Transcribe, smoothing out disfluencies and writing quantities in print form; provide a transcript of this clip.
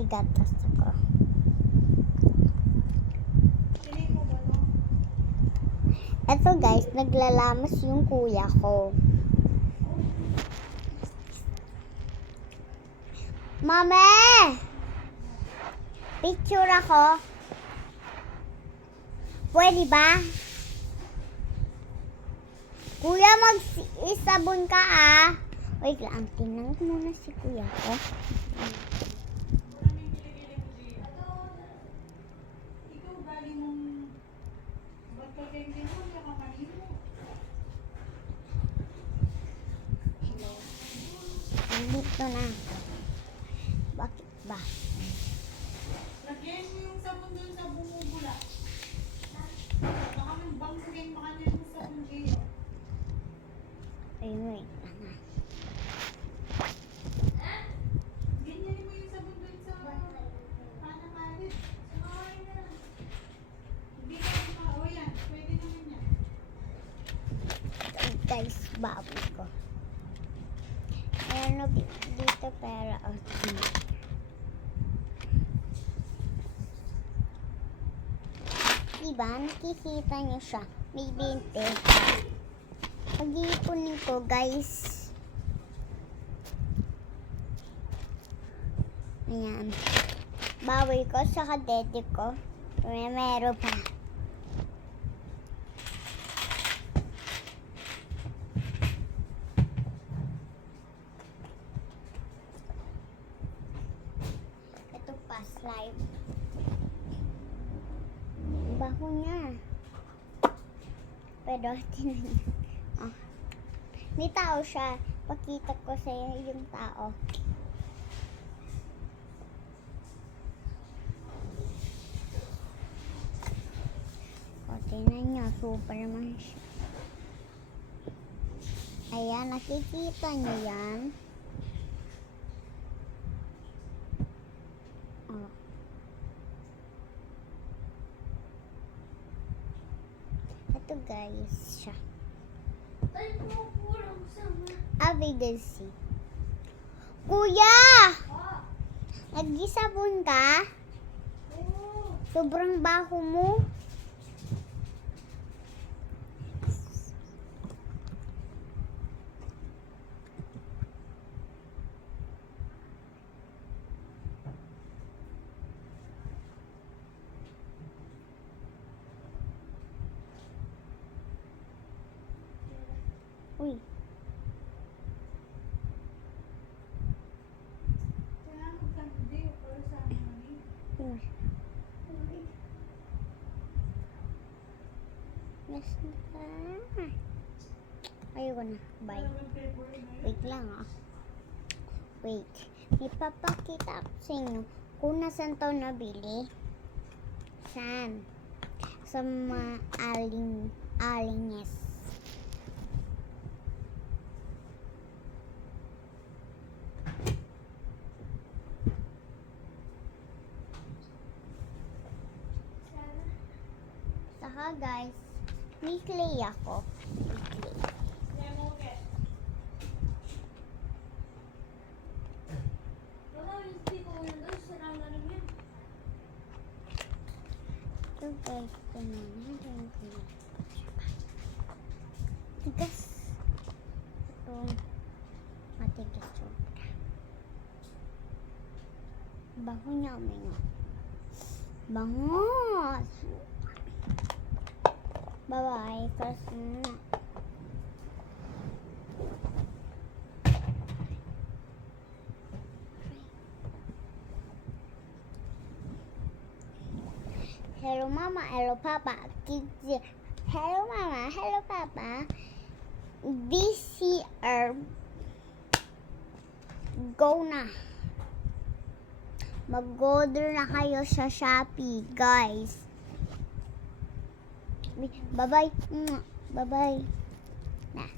Igatas ako. Eto guys, naglalamas yung kuya ko. Mame! Picture ako. Pwede ba? Kuya, mag-isabon ka ah. Wait lang, tingnan ko muna si kuya ko. Hello. Nandito na. Bakit ba? Lagyan mo yung sabon dun sa bumubula. Baka may bangkugin baka niya yung sabon dito. Ay, wait lang ah. Ganyan mo yung sabon dun sa panakalit. Hindi ka o yan. Pwede naman yan. Ito guys, baboy ko. Ayan o dito pero diba, nakikita nyo siya. May 20. Pag-iipunin ko guys. Ayan. Baboy ko sa kadede ko. Meron pa. Ito pa, slime. Baho niya. Pero, tinan niya. Oh. May tao siya. Pakita ko sa iyo yung tao. O, tinan niyo. Superman siya. Ayan, nakikita niyo yan. Oh. Ito guys siya. Evidence. Kuya! Nag-isabon ka? Sobrang baho mo. Uy. Kaya magkandi o para sa amin. Yes na. Ayoko na. Bye. Wait lang ah. Wait. Ipapakita ko sa inyo kung nasan to nabili. Saan? Sa mga alingnes. Saka guys, may clay ako. May clay. Ito guys, tingnan ko. Tigas. Ito, matigas sobra. Bango niya, umingo. Bangos! Bye-bye. First na. Hello mama, hello papa. Hello mama, hello papa. VCR. Go na. Mag-order na kayo sa Shopee, guys. Bye-bye. Bye-bye. Na.